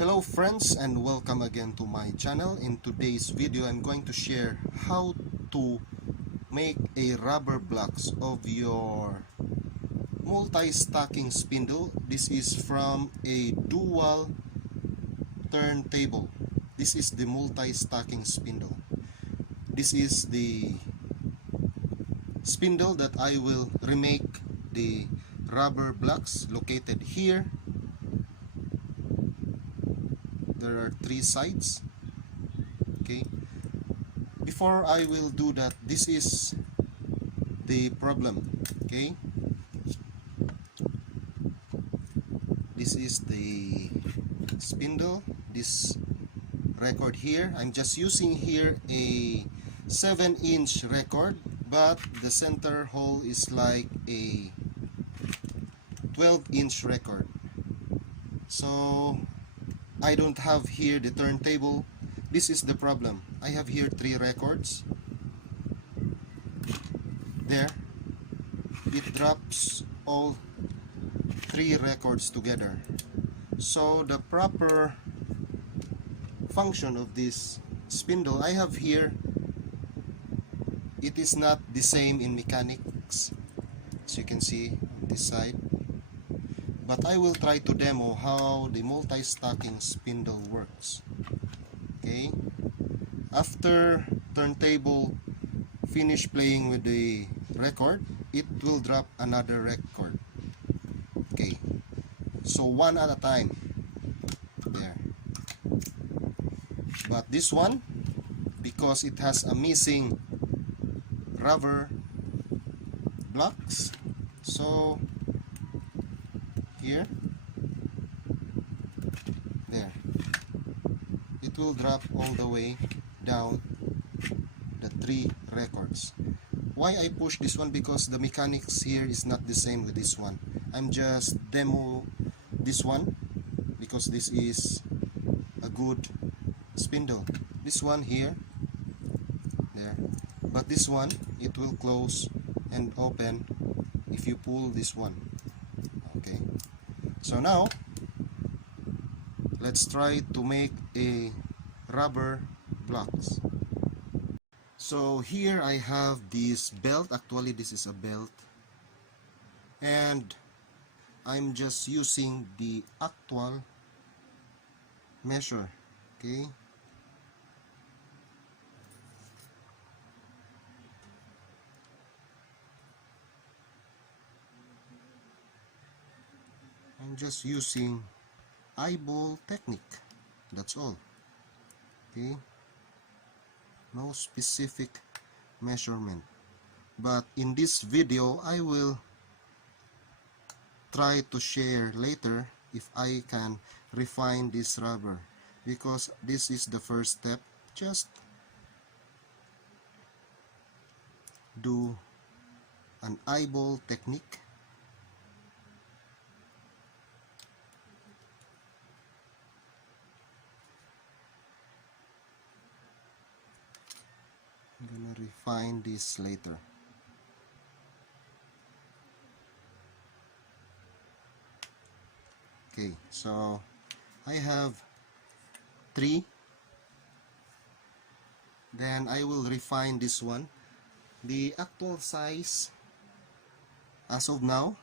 Hello friends, and welcome again to my channel. In today's video I'm going to share how to make a rubber blocks of your multi-stacking spindle. This is from a dual turntable. This is the multi-stacking spindle. This is the spindle that I will remake the rubber blocks located here. There are 3 sides. Okay, before I will do that, this is the problem. Okay, this is the spindle, this record here. I'm just using here a 7-inch record, but the center hole is like a 12-inch record. So I don't have here the turntable. This is the problem. I have here 3 records. There, it drops all 3 records together. So the proper function of this spindle I have here, it is not the same in mechanics, as you can see on this side. But I will try to demo how the multi-stacking spindle works. Okay, after turntable finish playing with the record, it will drop another record. Okay, so one at a time. There. But this one, because it has a missing rubber blocks, so here, there, it will drop all the way down the 3 records. Why I push this one? Because the mechanics here is not the same with this one. I'm just demo this one because this is a good spindle. This one here, there, but this one, it will close and open if you pull this one. Okay, so now let's try to make a rubber blocks. So here I have this belt. Actually this is a belt, and I'm just using the actual measure. Okay, I'm just using eyeball technique, that's all. Okay, no specific measurement, but in this video I will try to share later if I can refine this rubber, because this is the first step. Just do an eyeball technique. I'm gonna refine this later. Okay, so I have 3. Then I will refine this one. The actual size as of now,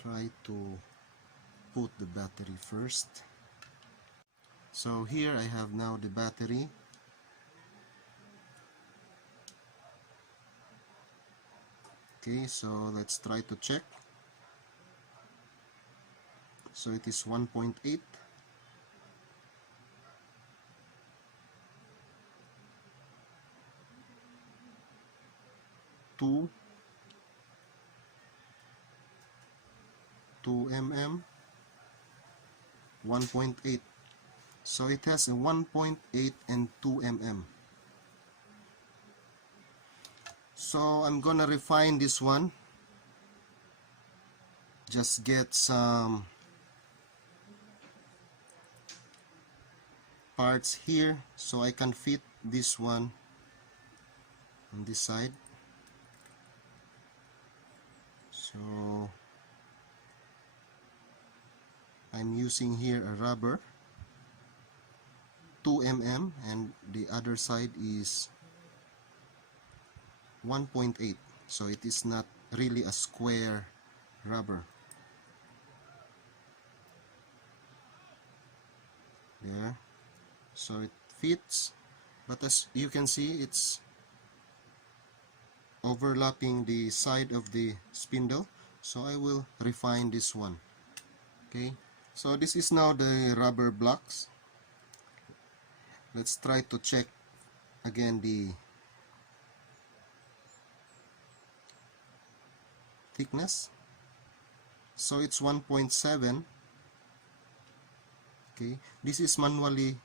try to put the battery first. So here I have now the battery. Okay, so let's try to check. So it is 1.8. 2 mm, 1.8. So it has a 1.8 and 2 mm. So I'm gonna refine this one. Just get some parts here so I can fit this one on this side. So I'm using here a rubber 2 mm and the other side is 1.8, so it is not really a square rubber. There, so it fits, but as you can see, it's overlapping the side of the spindle, so I will refine this one. Okay, so this is now the rubber blocks. Let's try to check again the thickness. So it's 1.7. Okay, this is manually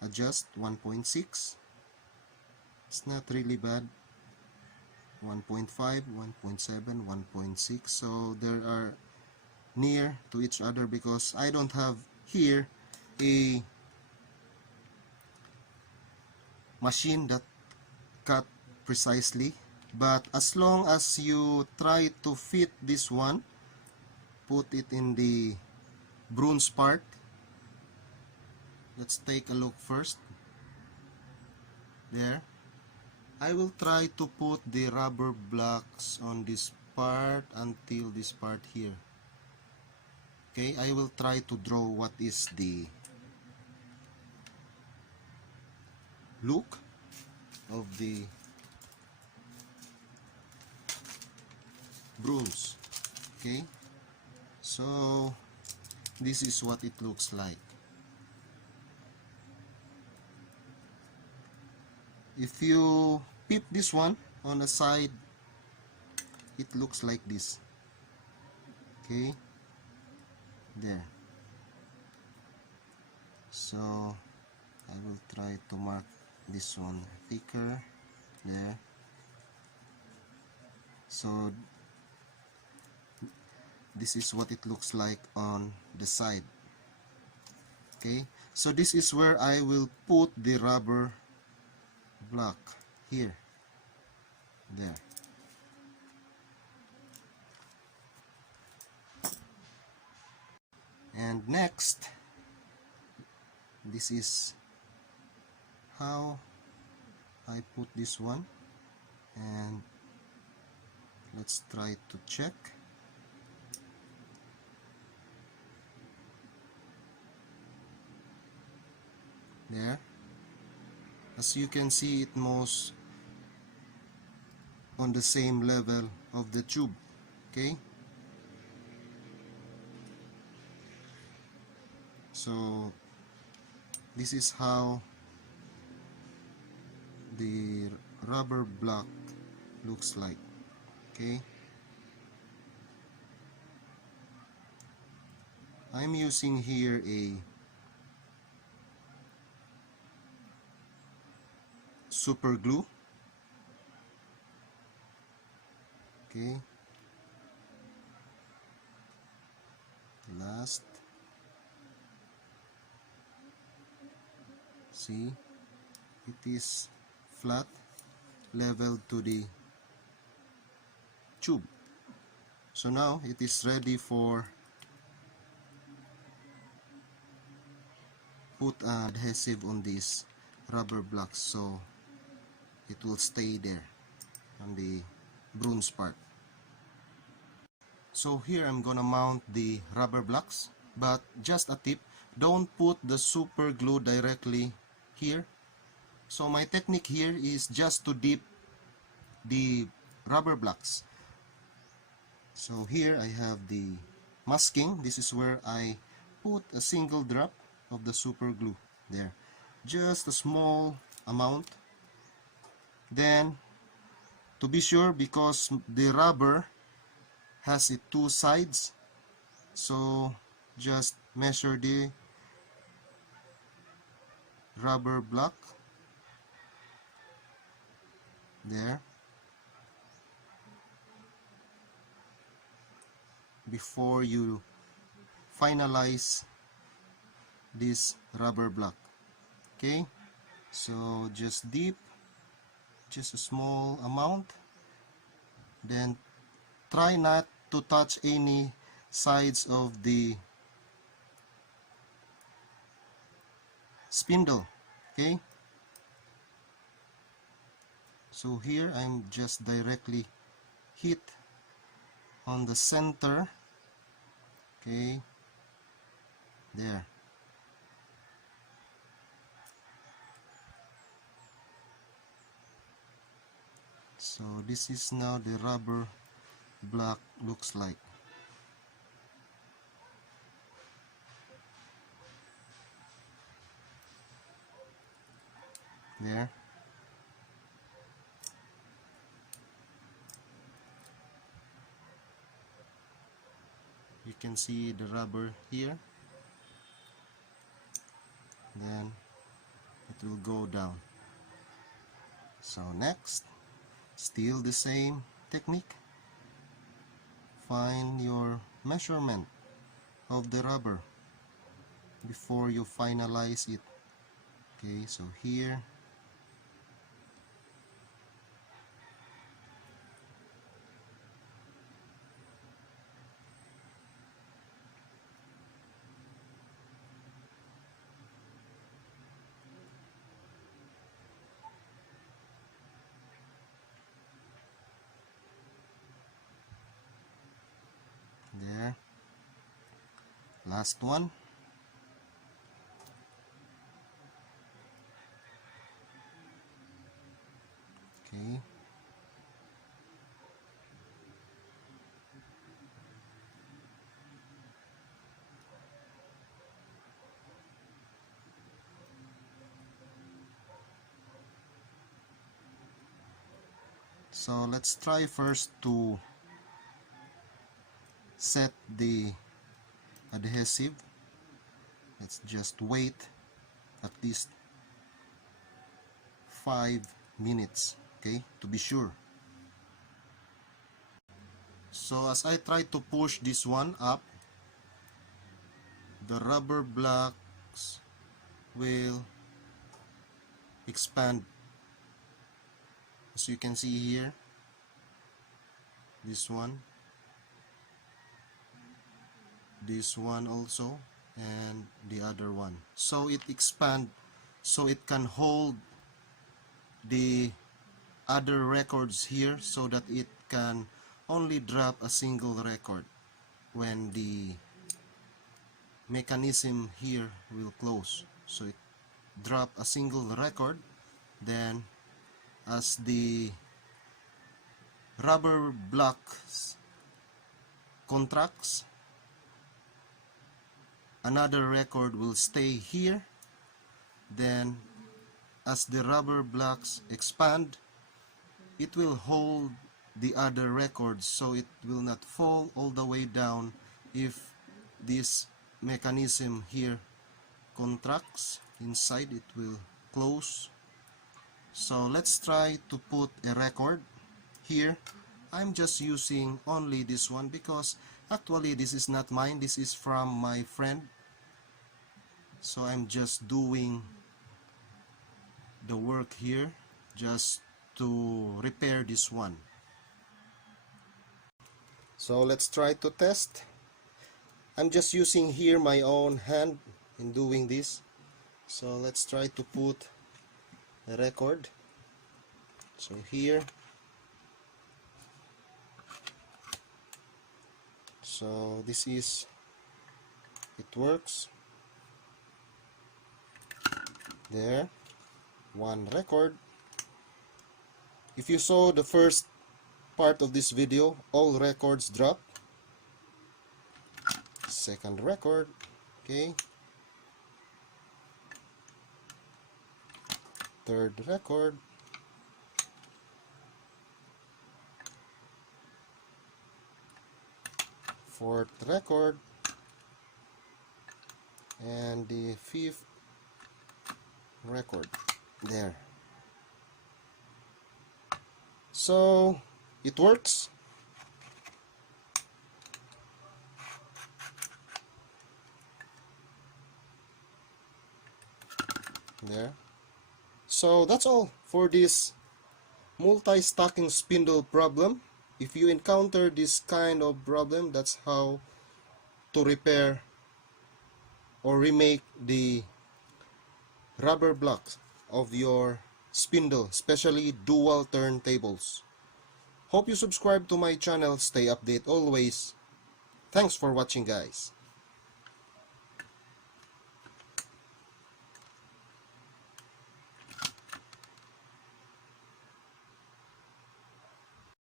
adjust 1.6. It's not really bad. 1.5, 1.7, 1.6. So there are near to each other because I don't have here a machine that cut precisely, but as long as you try to fit this one, put it in the bronze part. Let's take a look first. There, I will try to put the rubber blocks on this part until this part here. Okay, I will try to draw what is the look of the bronze. Okay, so this is what it looks like. If you put this one on the side, it looks like this. Okay, there. So I will try to mark this one thicker. There. So this is what it looks like on the side. Okay, so this is where I will put the rubber block here. There. And next, this is how I put this one, and let's try to check. There, as you can see, it moves on the same level of the tube. Okay, so this is how the rubber block looks like. Okay, I'm using here a super glue. Okay, last, see, it is flat, level to the tube. So now it is ready for put adhesive on these rubber blocks, so it will stay there on the bronze part. So here I'm gonna mount the rubber blocks, but just a tip, don't put the super glue directly here. So my technique here is just to dip the rubber blocks. So here I have the masking. This is where I put a single drop of the super glue there, just a small amount. Then, to be sure, because the rubber has it two sides, so just measure the rubber block there before you finalize this rubber block. Okay, so just dip just a small amount, then try not to touch any sides of the spindle. Okay, so here I'm just directly hit on the center. Okay, there. So this is now the rubber block looks like. There. You can see the rubber here. Then it will go down. So next, still the same technique. Find your measurement of the rubber before you finalize it. Okay, so here, there, last one. Okay, so let's try first to set the adhesive. Let's just wait at least 5 minutes, okay, to be sure. So as I try to push this one up, the rubber blocks will expand. As you can see here, this one also, and the other one. So it expands so it can hold the other records here, so that it can only drop a single record when the mechanism here will close. So it drop a single record, then as the rubber blocks contracts, another record will stay here. Then as the rubber blocks expand, it will hold the other records, so it will not fall all the way down if this mechanism here contracts. Inside it will close. So let's try to put a record here. I'm just using only this one because actually this is not mine, this is from my friend. So I'm just doing the work here just to repair this one. So let's try to test. I'm just using here my own hand in doing this. So let's try to put a record. So here, so this is, it works. There, one record. If you saw the first part of this video, all records drop. Second record, okay. Third record. Fourth record. And the fifth record. There. So it works. There. So that's all for this multi-stacking spindle problem. If you encounter this kind of problem, that's how to repair or remake the rubber blocks of your spindle, especially dual turntables. Hope you subscribe to my channel. Stay updated always. Thanks for watching, guys.